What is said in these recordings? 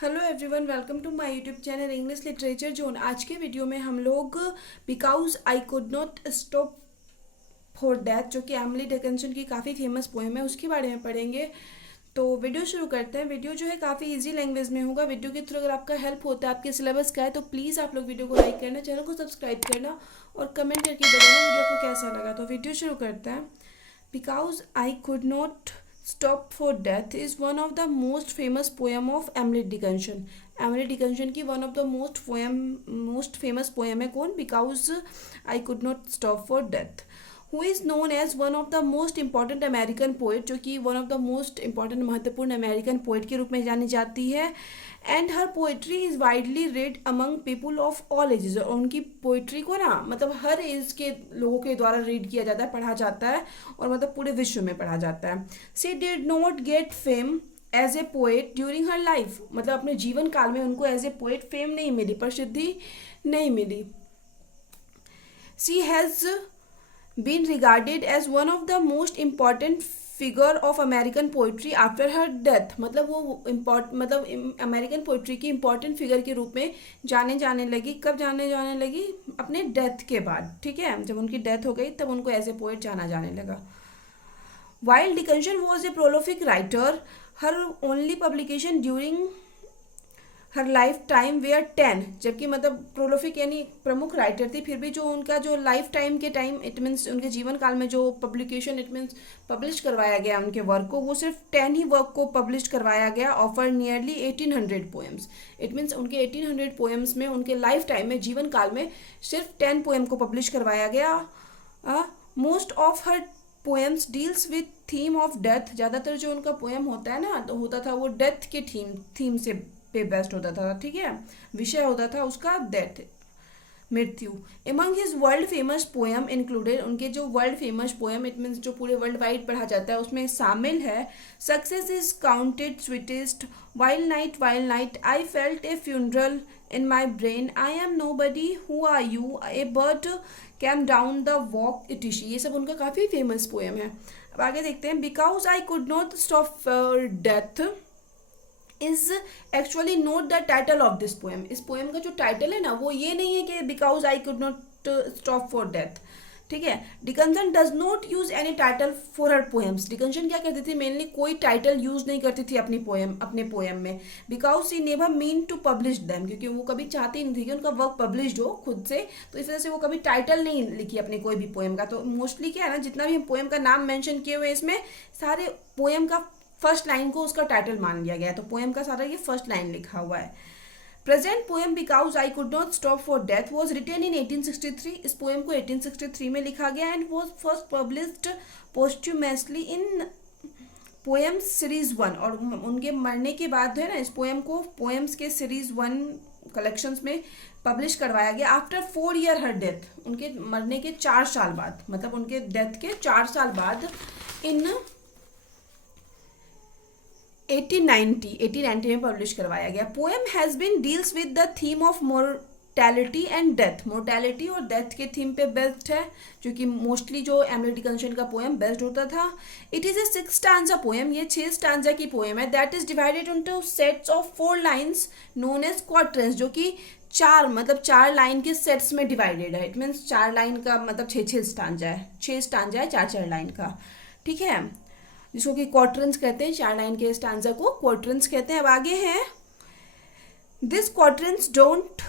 Hello everyone, welcome to my YouTube channel English literature zone. आज के video में हम लोग because I could not stop for that, जो कि एमिली डिकिंसन की काफ़ी फेमस पोएम है, उसके बारे में पढ़ेंगे। तो वीडियो शुरू करते हैं। वीडियो जो है काफ़ी इजी लैंग्वेज में होगा। वीडियो के थ्रू अगर आपका हेल्प होता है आपके सिलेबस का है तो प्लीज़ आप लोग वीडियो को लाइक करना, चैनल को सब्सक्राइब करना और कमेंट करके बताना वीडियो को कैसा लगा। तो वीडियो शुरू करते हैं। Because I could not stop for death is one of the most famous poem of Emily Dickinson. Emily Dickinson की one of the most famous poem है कौन? Because I could not stop for death. Who is known as one of the most important American poet, जो कि one of the most important महत्वपूर्ण American poet के रूप में जानी जाती है। And her poetry is widely read among people of all ages. और उनकी पोइट्री को ना मतलब हर एज के लोगों के द्वारा रीड किया जाता है, पढ़ा जाता है, और मतलब पूरे विश्व में पढ़ा जाता है। She did not get fame as a poet during her life. मतलब अपने जीवन काल में उनको एज ए पोएट फेम नहीं मिली, प्रसिद्धि नहीं मिली। She has been regarded as one of the most important figure of American poetry after her death। मतलब वो अमेरिकन पोइट्री की इम्पॉर्टेंट फिगर के रूप में जाने लगी। कब जाने लगी? अपने डेथ के बाद। ठीक है, जब उनकी डेथ हो गई तब उनको एज ए पोएट जाना जाने लगा। While Dickinson was a prolific writer, her only publication during her life time where 10। जबकि मतलब प्रोलोफिक यानी प्रमुख राइटर थी, फिर भी जो उनका जो लाइफ टाइम के टाइम इट मीन्स उनके जीवन काल में जो पब्लिकेशन इट मीन्स पब्लिश करवाया गया उनके वर्क को, वो सिर्फ 10 ही वर्क को पब्लिश करवाया गया। Offer nearly 1800 poems. It means उनके 1800 पोएम्स में उनके लाइफ टाइम में जीवन काल में सिर्फ 10 पोएम को पब्लिश करवाया गया। Most of her poems deals with theme of death. ज़्यादातर जो उनका पोएम होता है ना, तो होता था वो डेथ के थीम से पे बेस्ट होता था। ठीक है, विषय होता था उसका डेथ, मृत्यु। Among his world famous poem included, उनके जो world famous poem it means जो पूरे वर्ल्ड वाइड पढ़ा जाता है उसमें शामिल है success is counted sweetest, wild night, I felt a funeral in my brain, I am nobody, who are you, a bird came down the walk इटिशी। ये सब उनका काफ़ी फेमस पोएम है। अब आगे देखते हैं। Because I could not stop for death is actually note the title of this poem. इस पोएम का जो टाइटल है ना वो ये नहीं है कि because I could not stop for death. ठीक है, Dickinson does not use any title for her poems. डिकन्सन क्या करती थी? मेनली कोई टाइटल यूज नहीं करती थी अपने पोएम में। Because she never mean to publish them, क्योंकि वो कभी चाहती नहीं थी कि उनका वर्क पब्लिश्ड हो खुद से, तो इस वजह से वो कभी टाइटल नहीं लिखी अपने कोई भी पोएम का। तो मोस्टली क्या है ना, जितना भी पोएम का नाम मेंशन किए हुए इसमें सारे पोएम का फर्स्ट लाइन को उसका टाइटल मान लिया गया है, तो पोएम का सारा ये फर्स्ट लाइन लिखा हुआ है। Present poem because I could not stop for death was written in 1863। इस पोएम को 1863 में लिखा गया and was first published posthumously in poems series 1। और उनके मरने के बाद है ना, इस पोएम को पोएम्स के सीरीज 1 कलेक्शंस में पब्लिश करवाया गया आफ्टर 4 ईयर हर डेथ। उनके मरने के 4 साल बाद, मतलब उनके डेथ के 4 साल बाद इन 1890 में पब्लिश करवाया गया। Poem has been deals with the theme of mortality and death. Mortality और डेथ के थीम पे बेस्ड है, जो कि मोस्टली जो एमिली डिकन्सन का पोएम बेस्ड होता था। It is a 6 stanza poem. ये 6 स्टांजा की पोएम है। That is divided into sets of 4 lines known as quatrains, जो कि 4 लाइन के सेट्स में डिवाइडेड है। इट मीन्स 4 लाइन का मतलब 6 स्टांजा है, 6 स्टांजा है 4 लाइन का। ठीक है, जिसको कि क्वार्टरन्स कहते हैं। 4 लाइन के स्टांजा को क्वार्टरन्स कहते हैं। अब आगे है, this quatrains don't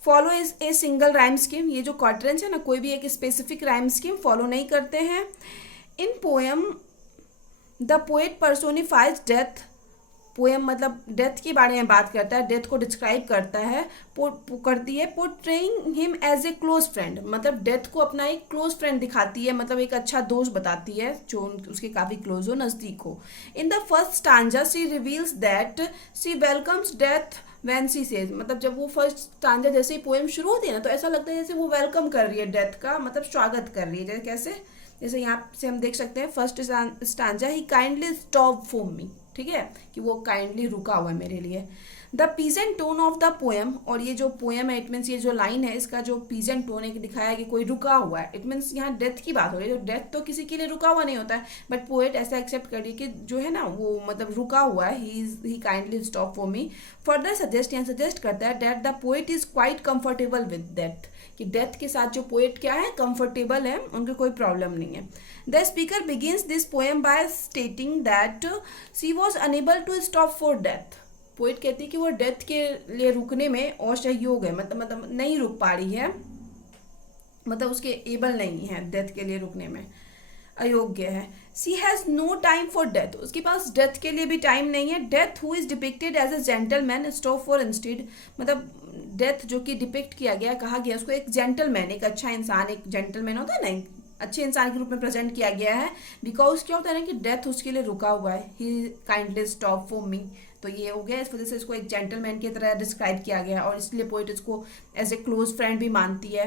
follow is a single rhyme scheme. ये जो क्वार्टरन्स है ना, कोई भी एक स्पेसिफिक राइम स्कीम फॉलो नहीं करते हैं। In poem the poet personifies death. Poem मतलब डेथ के बारे में बात करता है, डेथ को डिस्क्राइब करता है, करती है। Portraying him as a close friend, मतलब डेथ को अपना एक क्लोज फ्रेंड दिखाती है, मतलब एक अच्छा दोस्त बताती है जो उसके काफ़ी क्लोज हो, नज़दीक हो। In the first stanza she reveals that she welcomes death when she says. मतलब जब वो फर्स्ट स्टांजा जैसे ही पोएम शुरू होती है ना, तो ऐसा लगता है जैसे वो वेलकम कर रही है डेथ का, मतलब स्वागत कर रही है। जैसे कैसे, जैसे यहाँ से हम देख सकते हैं first stanza, he kindly stop for मी। ठीक है, कि वो काइंडली रुका हुआ है मेरे लिए। The peasant tone of the poem, और ये जो पोएम है इट मीन्स ये जो लाइन है इसका जो पीजेंट टोन है कि दिखाया कि कोई रुका हुआ है, इट मीन्स यहाँ डेथ की बात हो रही है। डेथ तो किसी के लिए रुका हुआ नहीं होता है, बट पोएट ऐसा एक्सेप्ट करिए कि जो है ना वो मतलब रुका हुआ है, he kindly stop for me. Further suggest, यहाँ सजेस्ट करता है that the poet is quite comfortable with death, कि डेथ के साथ जो पोएट क्या है, कंफर्टेबल है, उनको कोई प्रॉब्लम नहीं है। The speaker begins this poem by stating that she was unable to stop for death. Poet कहती है कि वो डेथ के लिए रुकने में असहयोग है, मतलब नहीं रुक पा रही है, मतलब उसके एबल नहीं है डेथ के लिए रुकने में, अयोग्य है। She has no time for death, उसके पास डेथ के लिए भी टाइम नहीं है। Death who is depicted as a gentleman stop for instead, मतलब डेथ जो कि डिपिक्ट किया गया, कहा गया उसको एक जेंटलमैन, एक अच्छा इंसान, एक जेंटलमैन होता है ना, अच्छे इंसान के रूप में प्रेजेंट किया गया है। बिकॉज क्या होता है ना कि डेथ उसके लिए रुका हुआ है, ही काइंडली स्टॉप फॉर मी, तो ये हो गया, इस वजह से इसको एक जेंटलमैन की तरह डिस्क्राइब किया गया है, और इसलिए पोइट इसको एज ए क्लोज फ्रेंड भी मानती है।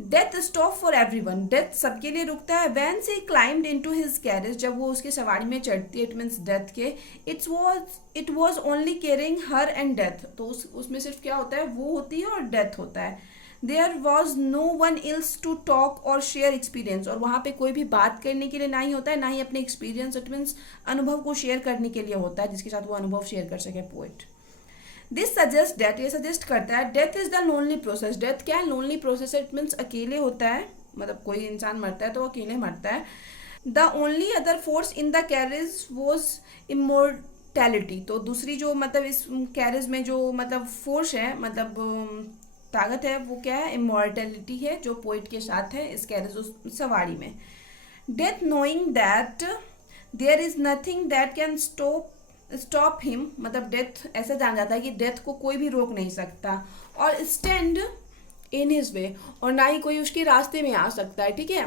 Death stop for everyone, death सबके लिए रुकता है। When she climbed into his carriage, जब वो उसके सवारी में चढ़ती है, इट मीन्स डेथ के, it was only caring her and death, तो उसमें सिर्फ क्या होता है, वो होती है और डेथ होता है। There was no one else to talk और शेयर एक्सपीरियंस, और वहाँ पे कोई भी बात करने के लिए ना ही होता है, ना ही अपने एक्सपीरियंस, इट मीन्स अनुभव को शेयर करने के लिए होता है, जिसके साथ वो अनुभव शेयर कर सके पोएट। दिस सजेस्ट डेट, ये सजेस्ट करता है death is the lonely process, death क्या है, लोनली प्रोसेस, इट मीन्स अकेले होता है, मतलब कोई इंसान मरता है तो अकेले मरता है। The only other force in the carriage was immortality, तो दूसरी जो मतलब इस कैरेज में जो मतलब फोर्स है, मतलब ताकत है, वो क्या है, इमॉर्टैलिटी है, जो पोइट के साथ है इस कैरेज उस सवारी में। Death knowing that there is nothing that can stop him, मतलब डेथ ऐसा जान जाता है कि डेथ को कोई भी रोक नहीं सकता, और स्टैंड इन हिज वे, और ना ही कोई उसके रास्ते में आ सकता है, ठीक है।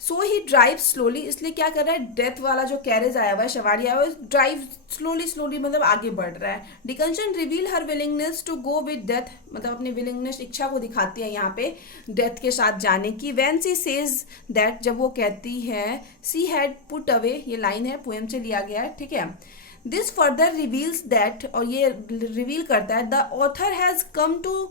सो ही ड्राइव स्लोली, इसलिए क्या कर रहा है, डेथ वाला जो कैरेज आया हुआ है, सवारी आया हुआ है, ड्राइव स्लोली मतलब आगे बढ़ रहा है। Dickinson reveal her willingness to go with death, मतलब अपनी विलिंगनेस, इच्छा को दिखाती है यहाँ पे डेथ के साथ जाने की। व्हेन सी सेज दैट, जब वो कहती है सी हैड पुट अवे, ये लाइन है पोएम से लिया गया है, ठीक है। दिस फर्दर रिवील्स दैट, और ये रिवील करता है, the author has come to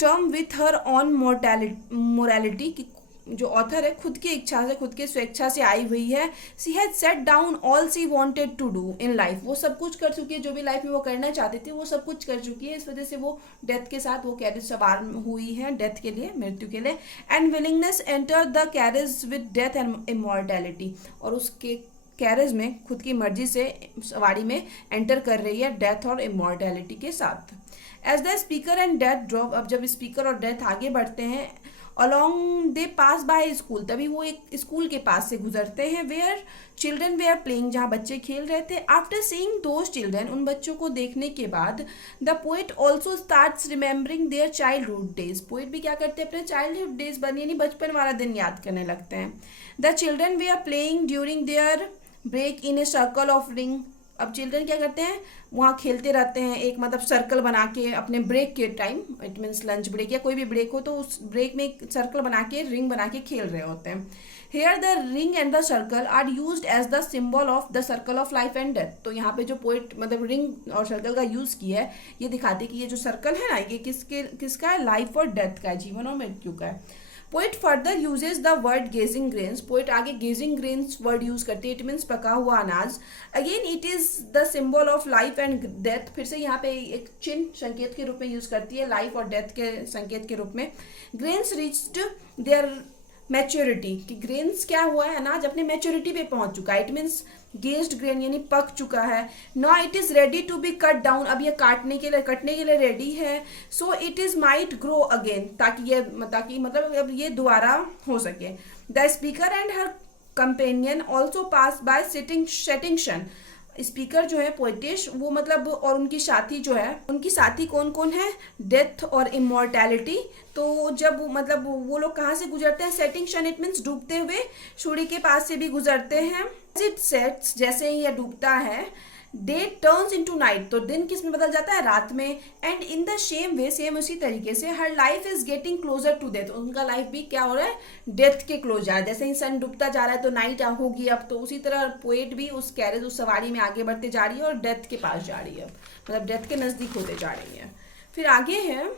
term with her own mortality, जो ऑथर है खुद की इच्छा से, खुद की स्वेच्छा से आई हुई है। She has set down all she wanted to do in life, वो सब कुछ कर चुकी है, जो भी लाइफ में वो करना चाहती थी वो सब कुछ कर चुकी है, इस वजह से वो डेथ के साथ वो कैरेज सवार हुई है, डेथ के लिए, मृत्यु के लिए। And willingness enter the carriage with death and immortality, और उसके कैरेज में खुद की मर्जी से सवारी में एंटर कर रही है डेथ और इमॉर्टैलिटी के साथ। As the speaker and death drop, अब जब स्पीकर और डेथ आगे बढ़ते हैं, along they pass by school, तभी वो एक स्कूल के पास से गुजरते हैं, वेयर चिल्ड्रन वेयर प्लेइंग, जहाँ बच्चे खेल रहे थे। आफ्टर सीइंग दोज चिल्ड्रन, उन बच्चों को देखने के बाद, the poet also starts remembering their childhood days, poet भी क्या करते हैं, अपने चाइल्डहुड डेज यानी बचपन वाला दिन याद करने लगते हैं। The children were playing during their break in a circle of ring, अब चिल्ड्रन क्या करते हैं, वहाँ खेलते रहते हैं एक मतलब सर्कल बना के अपने ब्रेक के time, it means lunch break या कोई भी ब्रेक हो तो उस ब्रेक में एक सर्कल बना के, रिंग बना के खेल रहे होते हैं। Here the ring and the circle are used as the symbol of the circle of life and death, तो यहाँ पे जो पोइट मतलब रिंग और सर्कल का यूज किया है, ये दिखाते कि ये जो सर्कल है ना, ये किसका है, लाइफ और डेथ का है, जीवन और मृत्यु का है। Poet further uses the word gazing grains, poet आगे गेजिंग ग्रेन्स वर्ड यूज करती है, इट मीन्स पका हुआ अनाज। Again it is the symbol of life and death, फिर से यहाँ पे एक चिन्ह संकेत के रूप में यूज करती है, लाइफ और डेथ के संकेत के रूप में। ग्रेन्स रीच्ड देयर मैच्योरिटी, कि ग्रेन्स क्या हुआ है, अनाज अपने मैच्योरिटी पे पहुंच चुका है, इट मीन्स गेज्ड ग्रेन यानी पक चुका है। Now it is ready to be cut down, अब ये कटने के लिए रेडी है। So it is might grow again, ताकि मतलब अब ये दोबारा हो सके। The speaker and her companion also pass by setting sun, speaker जो है पोइटिश, वो मतलब और उनकी साथी जो है, उनकी साथी कौन कौन है, डेथ और इमॉर्टैलिटी। तो जब मतलब वो लोग कहाँ से गुजरते हैं, सेटिंग शन इट मीन्स डूबते हुए सूर्य के पास से भी गुजरते हैं। इट सेट्स, जैसे ही यह डूबता है, डे टर्न्स इनटू नाइट, तो दिन किस में बदल जाता है, रात में। And in the same way, same उसी तरीके से, her life is getting closer to death, उनका लाइफ भी क्या हो रहा है, डेथ के क्लोज जा रहा है। जैसे ही सन डूबता जा रहा है तो नाइट होगी अब, तो उसी तरह पोएट भी उस कैरेज, उस सवारी में आगे बढ़ते जा रही है और डेथ के पास जा रही है, मतलब डेथ के नजदीक होते जा रही है। फिर आगे है,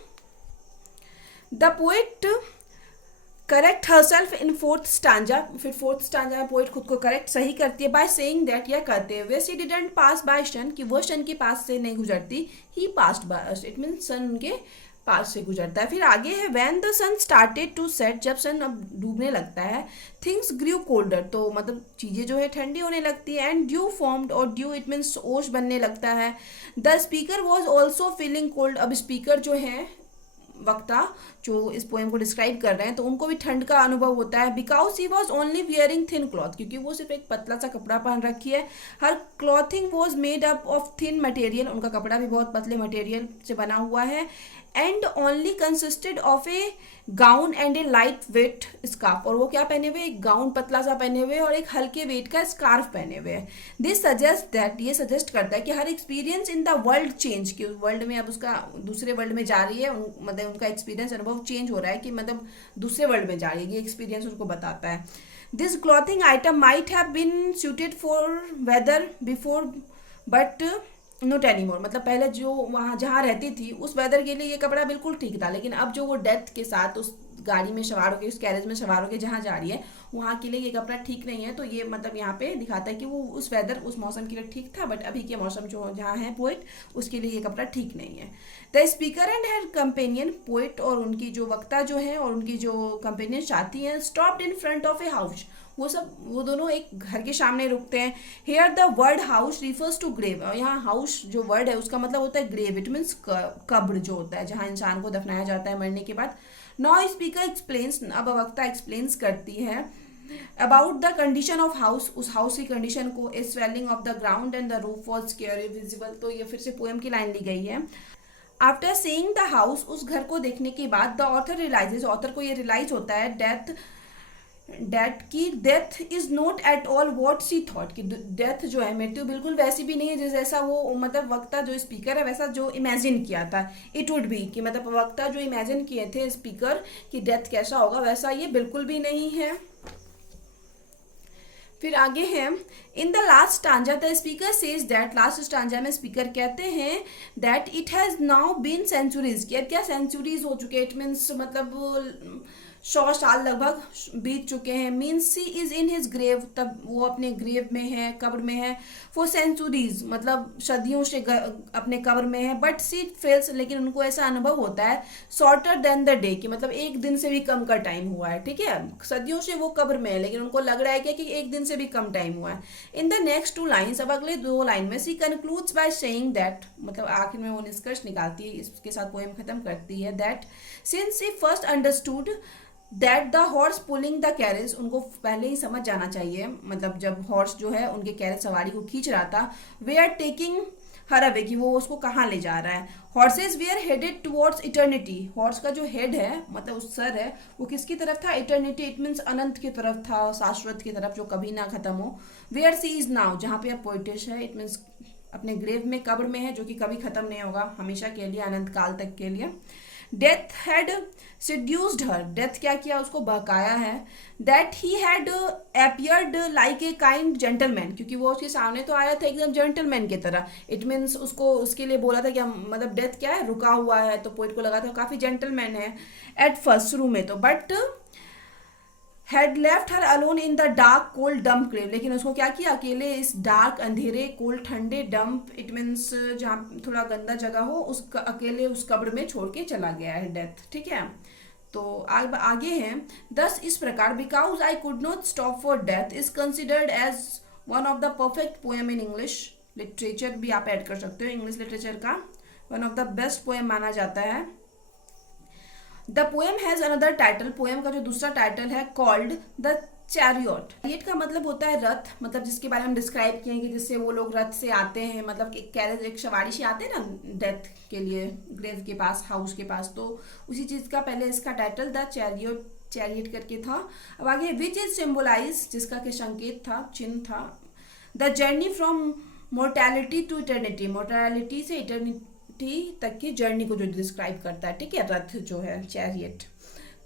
the poet correct herself in fourth stanza, फिर फोर्थ स्टांजा में पोइट खुद को करेक्ट सही करती है बाय सेइंग दैट, यह कहते हुए, she didn't pass by sun, कि वह सन के पास से नहीं गुजरती, he passed by us, it mean sun उनके पास से गुजरता है। फिर आगे है, when the sun started to set, जब सन अब डूबने लगता है, थिंग्स ग्रू कोल्डर, तो मतलब चीज़ें जो है ठंडी होने लगती है। एंड ड्यू फॉर्म्ड, और ड्यू इट मीन्स ओश बनने लगता है। The speaker was also feeling cold, अब स्पीकर जो है, वक्ता जो इस पोएम को डिस्क्राइब कर रहे हैं, तो उनको भी ठंड का अनुभव होता है। Because he was only wearing thin cloth, क्योंकि वो सिर्फ एक पतला सा कपड़ा पहन रखी है। Her clothing was made up of thin material, उनका कपड़ा भी बहुत पतले मटेरियल से बना हुआ है। And only consisted of A gown and A light weight scarf, और वो क्या पहने हुए, एक गाउन पतला सा पहने हुए और एक हल्के वेट का स्कार्फ पहने हुए हैं। दिस सजेस्ट दैट, ये सजेस्ट करता है कि her experience in the world change, कि वर्ल्ड में अब उसका दूसरे वर्ल्ड में जा रही है, मतलब उनका एक्सपीरियंस, अनुभव चेंज हो रहा है, कि मतलब दूसरे वर्ल्ड में जा रही है, ये एक्सपीरियंस उनको बताता है। This clothing item might have been suited for weather before but not any more, मतलब पहले जो वहाँ जहाँ रहती थी उस वेदर के लिए ये कपड़ा बिल्कुल ठीक था, लेकिन अब जो वो डेथ के साथ उस गाड़ी में सवार होकर, उस कैरेज में सवार होकर जहाँ जा रही है, वहाँ के लिए ये कपड़ा ठीक नहीं है। तो ये मतलब यहाँ पे दिखाता है कि वो उस वेदर, उस मौसम के लिए ठीक था, बट अभी के मौसम जो जहाँ है पोइट, उसके लिए ये कपड़ा ठीक नहीं है। The speaker and her companion, poet और उनकी जो वक्ता जो है और उनकी जो कंपेनियन साथी हैं, stopped in front of a house, वो दोनों एक घर के सामने रुकते हैं। Here the word house refers to grave, और यहाँ हाउस जो वर्ड है उसका मतलब होता है ग्रेव, इट मीन्स कब्र जो होता है, जहाँ इंसान को दफनाया जाता है मरने के बाद। नाउ स्पीकर एक्सप्लेन्स, अब वक्ता एक्सप्लेन्स करती है about the condition of house, उस हाउस की कंडीशन को। A swelling of the ground and the roof was scarcely visible, तो ये फिर से पोएम की लाइन ली गई है। आफ्टर सीइंग द हाउस, उस घर को देखने के बाद, द ऑथर रियलाइजेज, ऑथर को ये रियलाइज होता है डेथ की death is not at all what she thought, कि डेथ जो है, मृत्यु बिल्कुल वैसी भी नहीं है जैसा वो, मतलब वक्ता जो स्पीकर है वैसा जो इमेजिन किया था, इट वुड बी, कि मतलब वक्ता जो इमेजिन किए थे स्पीकर कि डेथ कैसा होगा, वैसा ये बिल्कुल भी नहीं है। फिर आगे है, in the last stanza the speaker says that, last stanza में स्पीकर कहते हैं that it has now been centuries, कि अब क्या सेंचुरीज हो चुके, इट मीन्स मतलब 100 साल लगभग बीत चुके हैं। Means she is in his grave, तब वो अपने ग्रेव में है, कब्र में है। फॉर सेंचुरीज, मतलब सदियों से अपने कब्र में है। बट सी फेल्स, लेकिन उनको ऐसा अनुभव होता है, शॉर्टर देन द डे, कि मतलब एक दिन से भी कम का टाइम हुआ है, ठीक है। सदियों से वो कब्र में है, लेकिन उनको लग रहा है कि एक दिन से भी कम टाइम हुआ है। इन द नेक्स्ट 2 लाइन्स, अब अगले 2 लाइन में, सी कंक्लूड्स बाय सेइंग दैट, मतलब आखिर में वो निष्कर्ष निकालती है, इसके साथ पोएम खत्म करती है, that since she first understood that the horse pulling the carriage, उनको पहले ही समझ जाना चाहिए, मतलब जब हॉर्स जो है उनके कैरेज सवारी को खींच रहा था, they are taking her away, कि वो उसको कहाँ ले जा रहा है। Horses they are headed towards eternity, horse का जो हेड है, मतलब उस सर है, वो किसकी तरफ था, इटर्निटी, इट मीन्स अनंत की तरफ था, शाश्वत की तरफ, जो कभी ना खत्म हो। वेयर सी इज नाउ, जहाँ पे अब पोइटिश है, इट मीन्स अपने ग्रेव में, कब्र में है, जो कि कभी खत्म नहीं होगा, हमेशा के लिए, अनंत काल तक के लिए। Death had seduced her, death क्या किया, उसको बहकाया है। That he had appeared like a kind gentleman, क्योंकि वो उसके सामने तो आया था एकदम जेंटलमैन की तरह, इट मीन्स उसको उसके लिए बोला था कि मतलब डेथ क्या है, रुका हुआ है, तो पोइट को लगा था काफी जेंटलमैन है एट फर्स्ट, शुरू में तो, but had left her alone in the dark cold damp grave, लेकिन उसको क्या किया, अकेले इस डार्क, अंधेरे, कोल्ड, ठंडे, डंप, इट मीन्स जहाँ थोड़ा गंदा जगह हो, उस अकेले उस कब्र में छोड़ के चला गया है डेथ, ठीक है। तो आगे है, दस इस प्रकार, because I could not stop for death is considered as one of the perfect poem in English literature, भी आप ऐड कर सकते हो, इंग्लिश लिटरेचर का one of the best poem माना जाता है। The poem has another title, poem का जो दूसरा टाइटल है, कॉल्ड द चैरियट। चैरियट का मतलब होता है रथ, मतलब जिसके बारे में हम डिस्क्राइब किए कि जिससे वो लोग रथ से आते हैं, मतलब एक कैरेज, एक सवारी से आते हैं ना डेथ के लिए, ग्रेव के पास, हाउस के पास, तो उसी चीज का पहले इसका टाइटल द चैरियट करके था। अब आगे विच इज सिम्बोलाइज, जिसका के संकेत था, चिन्ह था। The journey from mortality to eternity, mortality से इटर्निटी तक की जर्नी को जो डिस्क्राइब करता है, ठीक है, रथ जो है, चैरियट।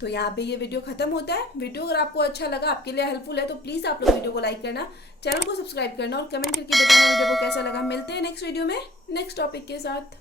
तो यहाँ पे ये वीडियो खत्म होता है। वीडियो अगर आपको अच्छा लगा, आपके लिए हेल्पफुल है, तो प्लीज़ आप लोग वीडियो को लाइक करना, चैनल को सब्सक्राइब करना और कमेंट करके बताना वीडियो को कैसा लगा। मिलते हैं नेक्स्ट वीडियो में नेक्स्ट टॉपिक के साथ।